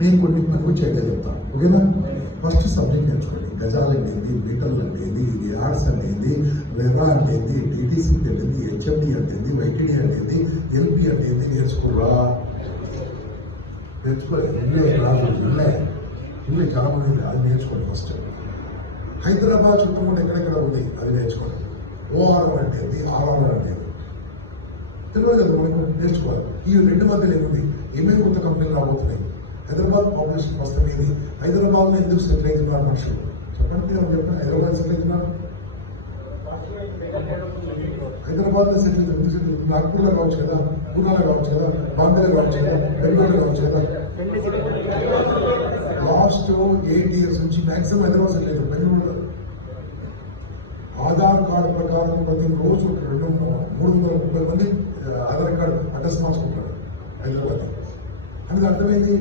నేను కొన్ని చేయగా చెప్తాను. ఓకేనా? ఫస్ట్ సబ్జెక్ట్ నేర్చుకోండి. గజాలు అనేది, మీటర్లు అనేది, యాడ్స్ అనేది, రెరా అనేది, టీటీసీ అనేది, హెచ్ఎండి అనేది, వైటీడీ అనేది, ఎల్పి అనేది నేర్చుకోరా. నేర్చుకోలేదు ఇల్లే చాలా మంది అది నేర్చుకోండి. ఫస్ట్ హైదరాబాద్ చుట్టూ ఎక్కడెక్కడ ఉంది అది నేర్చుకోండి. ఓఆర్ఆర్ అంటే ఆర్ఆర్ అంటే తెలియదు కదా మనకు, నేర్చుకోవాలి. ఈ రెండు మధ్యలో ఏముంది, ఏమేమి కొత్త కంపెనీలు రాబోతున్నాయి, హైదరాబాద్ పాపులేషన్ వస్తుంది, హైదరాబాద్లో ఎందుకు సెటిల్ అవుతున్నారు మనుషులు చెప్పండి. చెప్పండి, హైదరాబాద్ సెటిల్ అవుతున్నారు, హైదరాబాద్లో సెటిల్ ఎందుకు సెటిల్, నాగ్పూర్లో కావచ్చు కదా, పూనాలో కావచ్చు కదా, బాంబేలో కావచ్చు కదా, బెంగళూరులో కావచ్చు కదా. లాస్ట్ 8 years నుంచి మ్యాక్సిమం హైదరాబాద్ సెటిల్ అవుతారు. బెంగళూరులో ఆధార్ కార్డు ప్రకారం ప్రతిరోజు 330 మంది ఆధార్ కార్డు అడ్రస్ మార్చుకుంటారు హైదరాబాద్. అనేది అర్థమైంది.